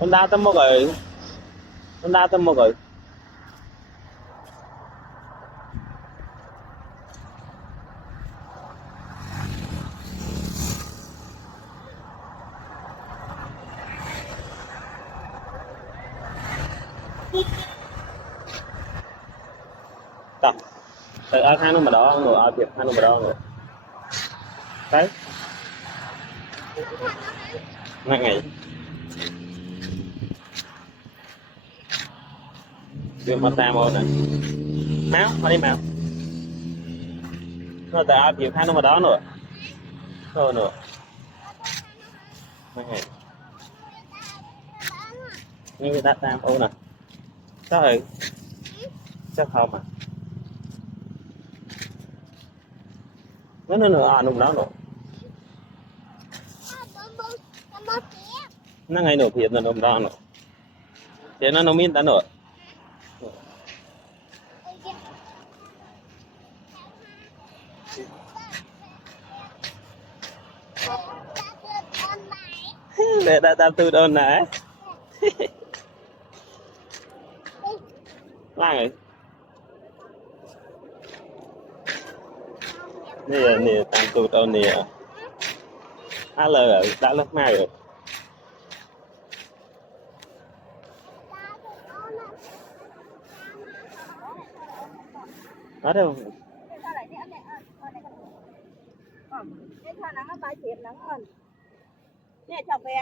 Con đa tâm một rồi, con đa tâm một rồi. Tập, ở khang nó mà đó rồi, ở việc khang nó mà đó rồi. Đấy, nặng ngày. Việc mà ta mồi này, máu, mà đi máu. Nó tại ở việc khang nó mà đó nữa, thôi nữa. Nặng ngày. Nhưng người ta tam ô nè, sao rồi? Sao không à? Nó nữa à nung đó nữa. Nó ngày nửa thiệt là nung đó nữa. Thế nó miên ta nữa. Để ta từ đơn này. Lang rồi. Nè tam từ đơn nè. Rồi, đã lớp mai rồi. Đó đâu. Nè chọc về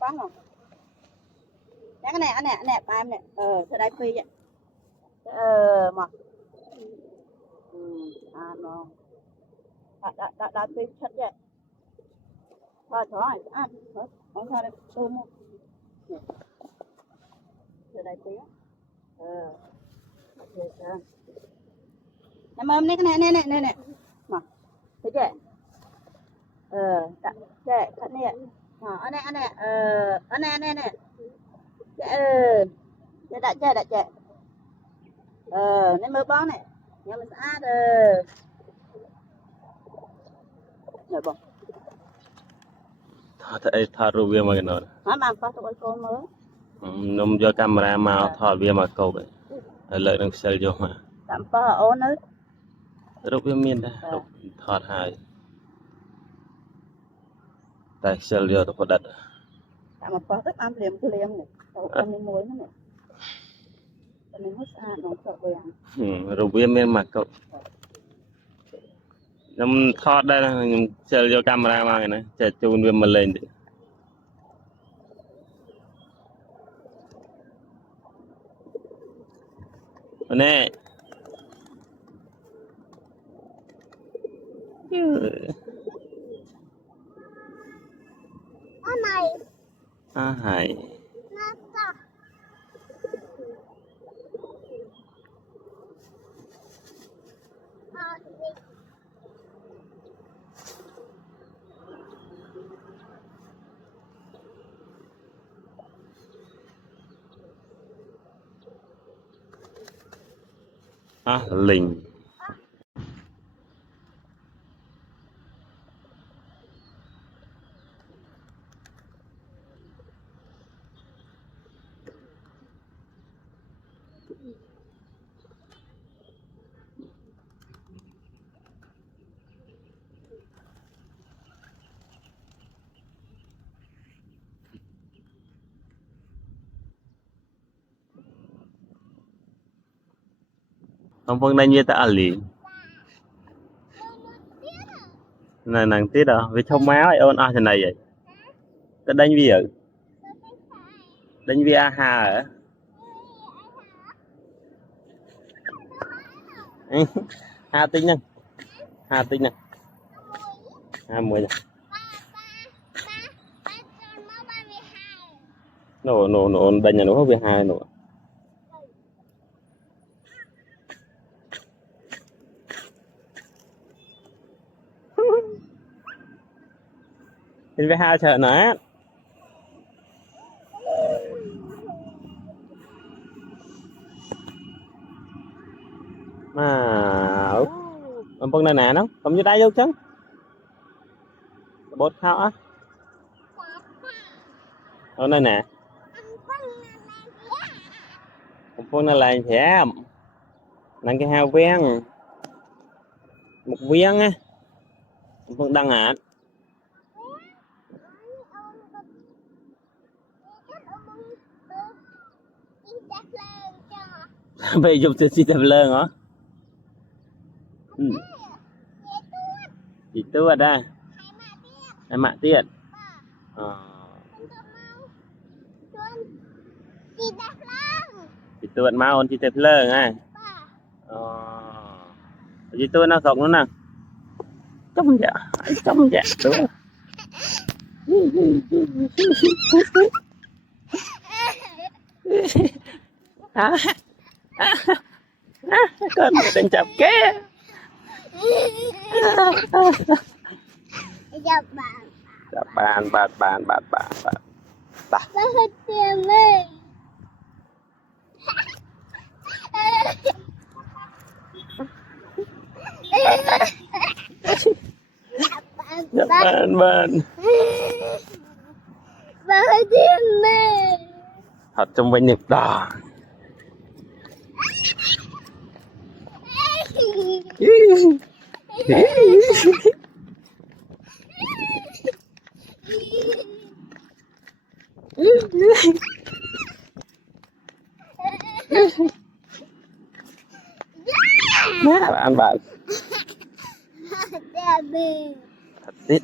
bóng không? Cái này anh nè ba em nè, sẽ đại phi vậy. Mà. Nó. Đại phi chất vậy. Thôi, không sao đây, tôm không? Sẽ đại phi á. Em ôm nè nè. Mà. Thấy chưa? Chạy, thật nè. Anh nè. Chạy, đã chạy. Nên mơ bó này. Nhà mình sát rồi bông. Thọ review mà cái nó. Mang phát cho con mới. Nôm cho camera mà thọ review mà câu vậy. Lợi năng sell vô mà. Tạm phá ổn nữa. Review miên đây, thọ hai. Tại sell vô tôi đặt. Tạm phá tức ăn liềm này. Con đi muối nữa nè. Con đi mút nó sợ về. Review miên mà câu. Nôm thọ đây là sell vô camera mà cái này. Chạy chun viên mà lên đi. Nè. Hai. Lình. Không vâng đánh như ta lì. Này nàng tiết à, vì thông máu ấy ôn thế này vậy. Ta đánh vì ở. Đánh vì A hà ở. Hà tinh nè. Hà tinh nè. Hà mùi nè. Nổ đánh nhà nó không vì hai nổ. Thì với hai chờ nó. Mà ông vâng này nè nó không như đây đâu chứ bột khao á ở đây nè một phương nó là thế là cái hào viên một viên á một phương đăng hả bây giờ tôi xin tập lơn hả chị tuột đây em mạ tiệt chị tuột mau ôn chị tập lơn này chị tuột nó sọc nữa nè trong dạ đúng hả con đang chập kế bạn thật trong bên nhật đỏ bạn thật tít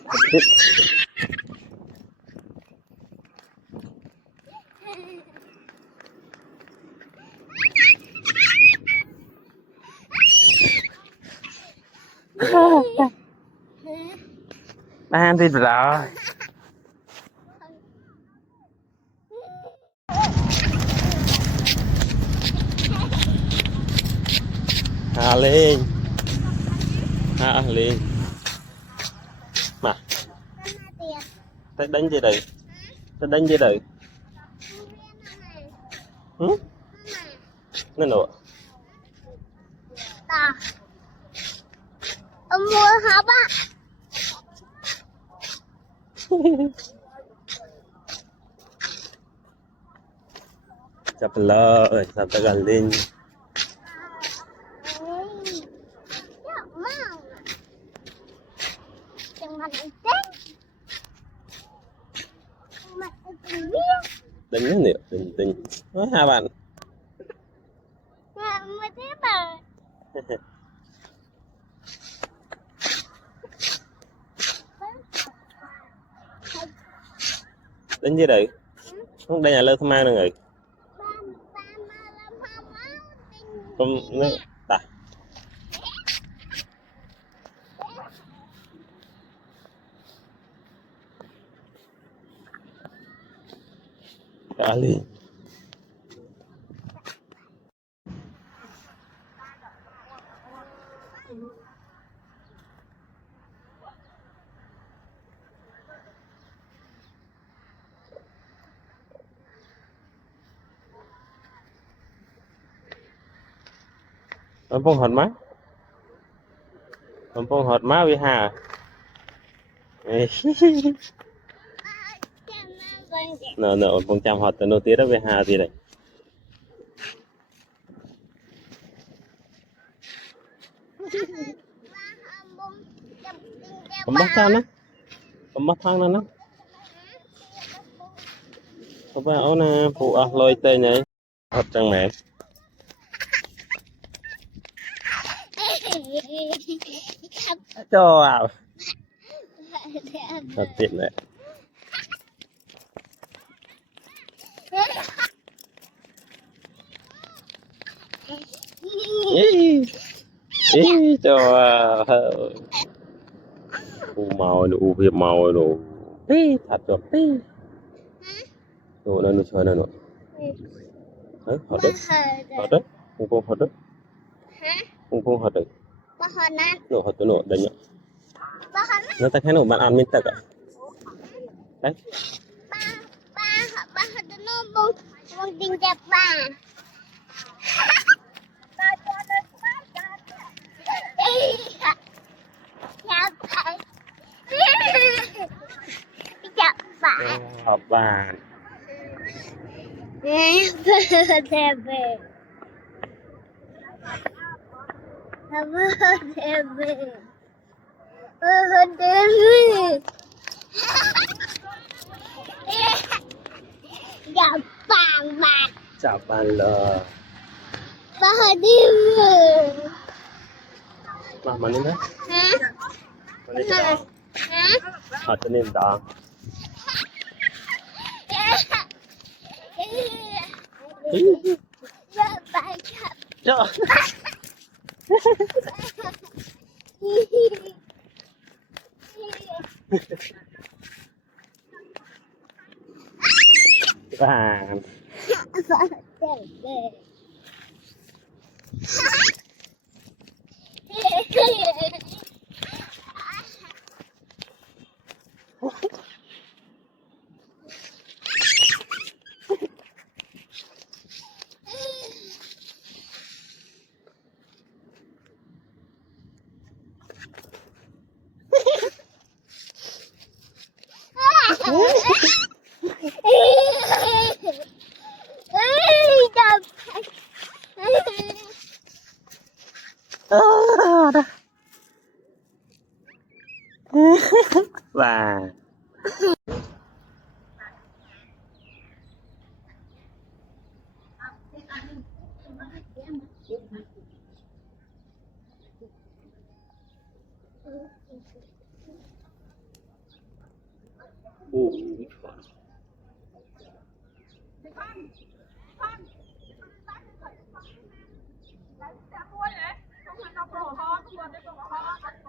bạn thì rồi hạ lên mà tới đánh gì đây nên nữa mua hộp á chập lơ chập ta gần lên tính nữa tính hai bạn tính gì đây không đây là lơ tham nữa người không nữa ta kali Kampung hot má với hà nợ con trăm hot từ nô tía đó với hà gì đây có mất sao nó có mất thang nó có phải áo nè phụ lôi tê nhảy hot chẳng mẹ cho vào thật tiện đấy cho màu đủ hiệp màu đủ thật rồi đồ nó chơi nó nữa họ đấy không họ đấy nổ họ tôi nổ đây nhở nó ta thấy nổ bạn ăn miếng tật à đấy họp bàn chào bạn là mà đi đấy mà đi ở trên nền tảng Trời. Và và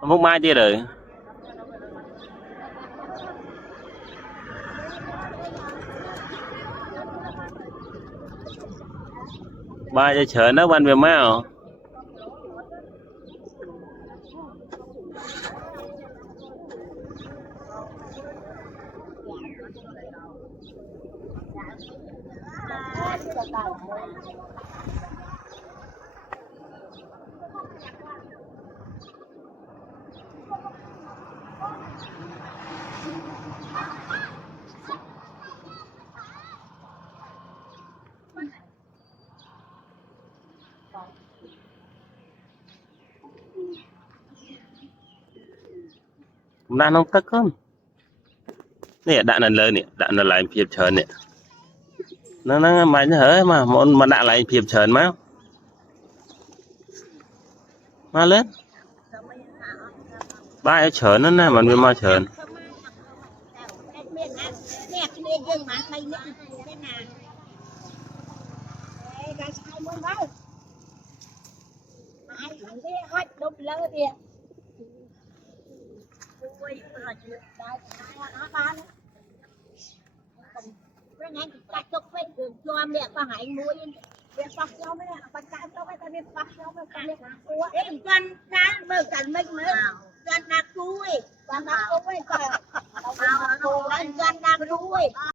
múc mai chưa rồi ba cho chờ nó ban về mau đang không tức không nè đạn là lớn nè đạn là lại phiệp chờ nè nó mày nó hở mà đạn lại phiệp chờ máu mà lên ba ấy chờ nó nè mà mình mà chờ cho mẹ có hại nuôi việc phát cho mấy bạn cái cho mấy ta biết phát cho mấy ta biết của em con cá bơ cảnh mấy mấy con đặc cúi con đặc cúi con đặc cúi